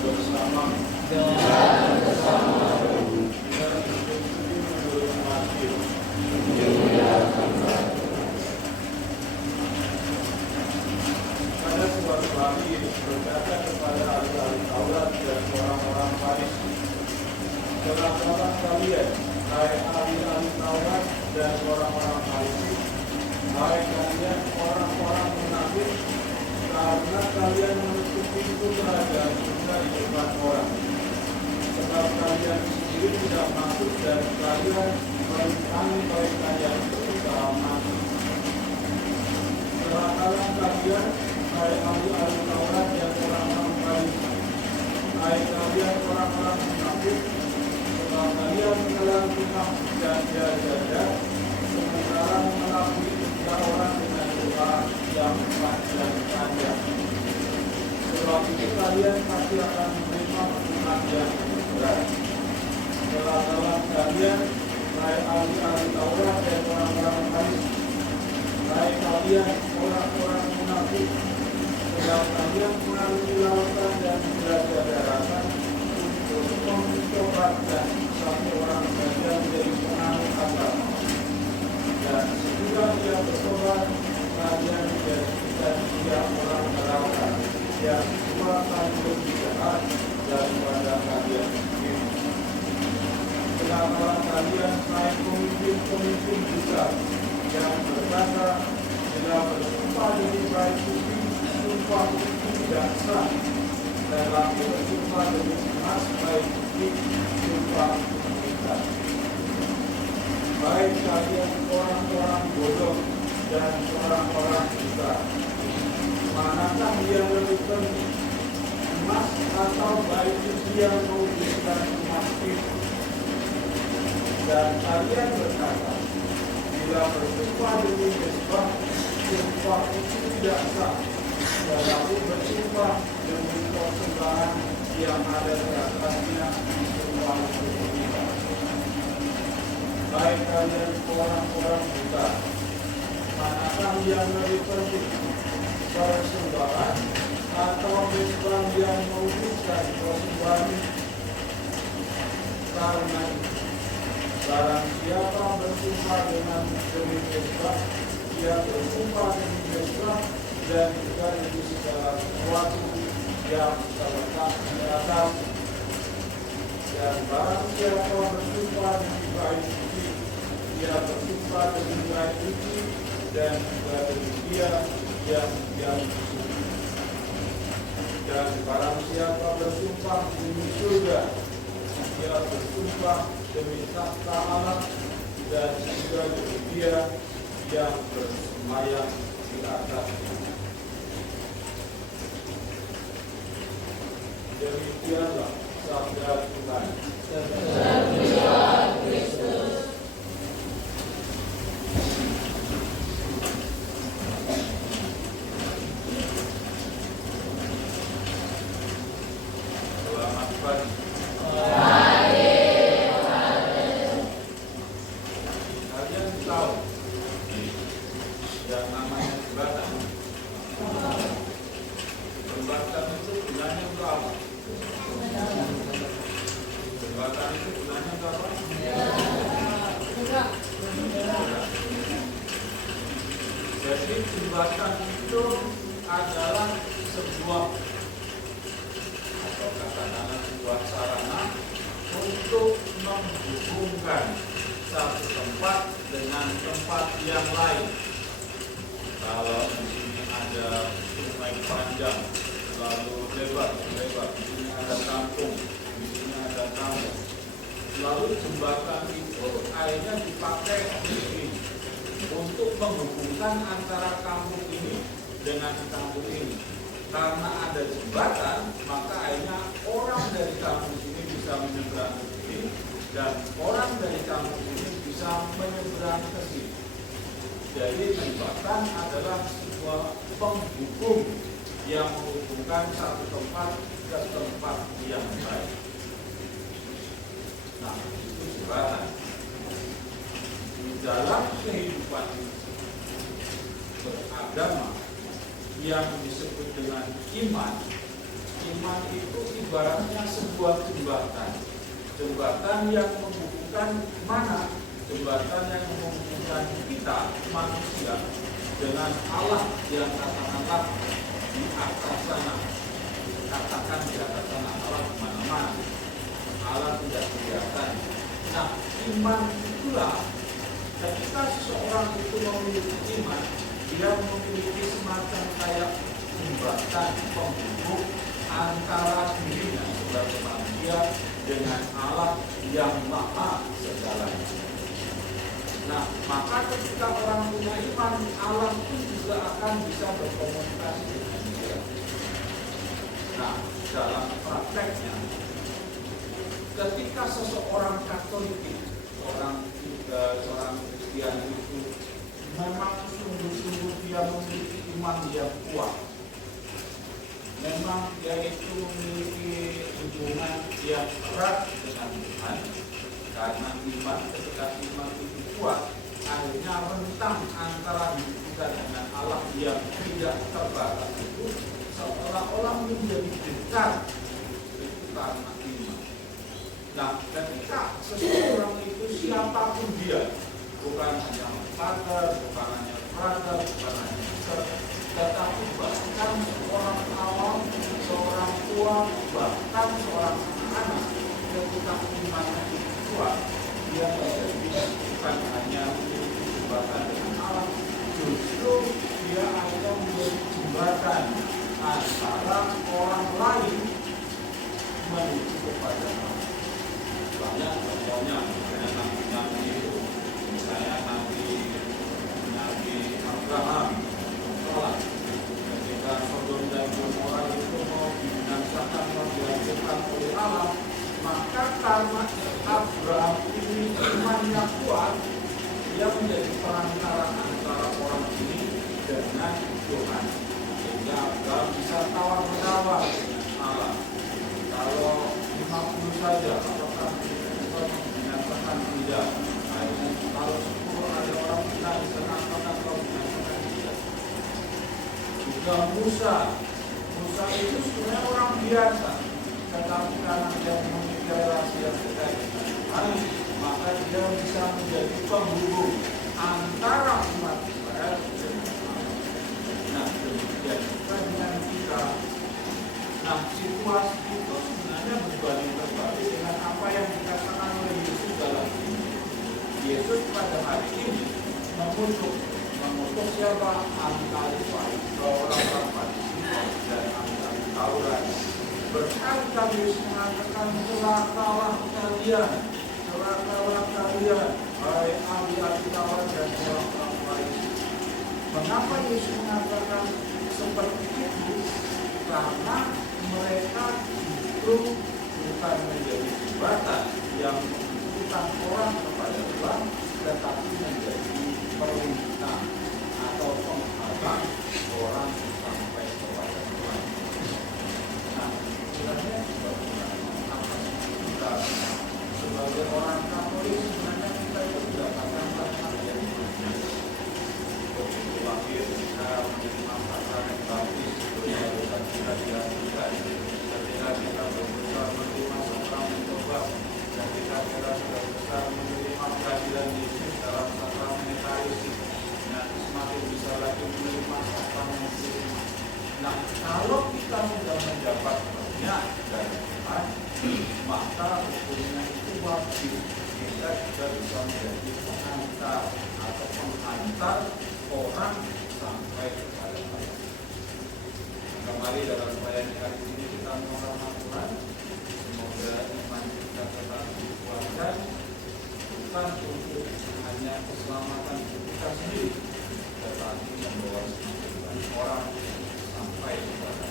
bersama pada suatu hari berkata kepada ahli-ahli Taurat dan orang-orang Farisi, "Celakalah kalian, hai ahli-ahli Taurat dan orang-orang Farisi, hai kalian orang-orang munafik, karena kalian menutup pintu kerajaan surga di depan orang. Sebab kalian sendiri tidak masuk dan kalian merintangi mereka yang berusaha masuk. Celakalah kalian, hai ahli-ahli Taurat dan orang-orang Farisi, hai kalian orang-orang munafik, sebab kalian menelan rumah dan jaga-jaga, sementara mengelabui tiga orang dengan doa yang panjang. Sebab itu kalian pasti akan menerima hukuman yang berat. Celakalah kalian, hai ahli-ahli Taurat dan orang-orang Farisi, hai kalian orang-orang munafik, sebab kalian mengalami lautan dan belajar daratan untuk mencobakan satu orang saja menjadi penganut agama. Dan sesudah dia bertobat, kalian menjadikan dia orang neraka yang dua kali lebih jahat daripada kalian sendiri. Celakalah kalian, hai pemimpin-pemimpin juga yang berkata, bila bersumpah demi baik suci, sumpah itu tidak sah, dan lagi bersumpah demi emas baik suci, sumpah itu tidak. Baik kalian orang-orang bodoh dan orang-orang buta, manakah yang lebih penting, emas atau baik suci yang mewujudkan emas itu? Dan kalian berkata, bila bersumpah demi mesbah, sumpah itu tidak sah, tetapi bersumpah demi persembahan yang ada di atasnya, sumpah itu tidak. Baik kalian orang-orang buta, manakah yang lebih penting, persembahan atau mesbah yang mewujudkan persembahan? Karena barang siapa bersumpah dengan demi mesbah, dia bersumpah demi mesbah dan juga demi segala sesuatu yang terletak di atas. Dan barang siapa bersumpah demi bait suci, dia bersumpah demi bait suci dan juga demi dia yang suci. Dan barang siapa bersumpah demi surga, dia bersumpah demi takhta Allah dan juga demi dia yang bersemayam di atasnya. Demikianlah sabda Tuhan. Selamat pagi. Kalian tahu yang namanya jembatan. Jembatan itu gunanya berapa? Jembatan itu gunanya berapa? Jadi jembatan itu adalah sebuah atau katakanlah sebuah sarana untuk menghubungkan satu tempat dengan tempat yang lain. Kalau di sini ada sungai panjang, lalu lebar, di sini ada kampung, di sini ada kampung. Lalu jembatan itu akhirnya dipakai untuk menghubungkan antara kampung ini dengan kampung ini. Karena ada jembatan, maka akhirnya orang dari kampung ini bisa menyeberang ke sini dan orang dari kampung ini bisa menyeberang ke sini. Jadi jembatan adalah sebuah penghubung yang menghubungkan satu tempat ke tempat yang lain. Nah, itu jembatan. Di dalam kehidupan beragama yang disebut dengan iman, iman itu ibaratnya sebuah jembatan. Jembatan yang menghubungkan mana? Jembatan yang menghubungkan kita manusia dengan Allah yang katakanlah di atas sana. Katakan di atas sana, Allah di mana-mana. Allah tidak kelihatan. Nah, iman itulah ketika seseorang itu memiliki iman, dia memiliki semacam kayak jembatan penghubung antara dirinya sebagai manusia dengan Allah yang maha segalanya. Nah, maka ketika orang punya iman, Allah pun juga akan bisa berkomunikasi dengan dia. Nah, dalam prakteknya, ketika seseorang Katolik, seorang Kristian itu memang sungguh-sungguh dia memiliki iman yang kuat, memang dia itu memiliki hubungan yang erat dengan Tuhan, karena iman, ketika iman itu kuat, akhirnya rentang antara hidup kita dengan Allah yang tidak terbatas itu seolah-olah menjadi dekat, itu karena iman. Nah, ketika seseorang itu siapapun dia, bukan hanya pater, bukan hanya frater, bukan hanya suster, tetapi bahkan seorang awam, seorang tua, bahkan seorang anak-anak, ketika imannya itu kuat, dia menjadi bukan hanya jembatan dengan Allah, justru dia akan menjadi jembatan antara orang lain menuju kepada Allah. Banyak contohnya, Nabi itu, misalnya Nabi Abraham, ketika Sodom dan Gomora itu mau dibinasakan, mau dihancurkan oleh Allah, maka karena Abraham ini imannya kuat, dia menjadi perantara antara orang ini dengan Tuhan, sehingga Abraham bisa tawar-menawar dengan Allah. Kalau 50 saja, apakah kita membinasakan tidak? Akhirnya kalau 10 ada orang kita bisa katakan kalau membinasakan tidak. Juga Musa itu sebenarnya orang biasa, tetapi karena dia memiliki relasi yang dekat dengan Tuhan, maka dia bisa menjadi penghubung antara umat Israel dengan Allah. Nah, demikian juga dengan kita. Nah, situasi itu sebenarnya berbanding-terbalik dengan apa yang dikatakan oleh Yesus dalam ini. Yesus pada hari ini mengutuk siapa? Ahli-ahli orang-orang Farisi dan ahli-ahli Taurat. Berkali-kali Yesus mengatakan, celakalah kalian, hai ahli-ahli Taurat dan orang-orang Farisi. Mengapa Yesus mengatakan seperti itu? Karena mereka justru bukan menjadi jembatan yang menghubungkan orang kepada Tuhan, tetapi menjadi perintah atau penghalang orang sampai kepada Tuhan. Nah, sebenarnya kita sebagai orang Katolik, sebenarnya kita itu tidak akan melakukan begitu lahir kita menerima sakramen baptis, dosa kita dihapuskan. Ketika kita berusaha menerima sakramen tobat, dan kita sudah besar menerima kehadiran Yesus dalam sakramen Ekaristi, nah semakin bisa lagi menerima sakramen Krisma. Nah, kalau kita sudah mendapat banyak dari Tuhan, maka hukumnya itu wajib kita juga bisa menjadi pengantar atau penghantar orang sampai kepada Allah. Kembali dalam pelayanan hari ini kita menghormati Tuhan. Semoga iman kita tetap dikuatkan, bukan untuk hanya keselamatan kita sendiri, tetapi membawa semakin banyak orang sampai kepada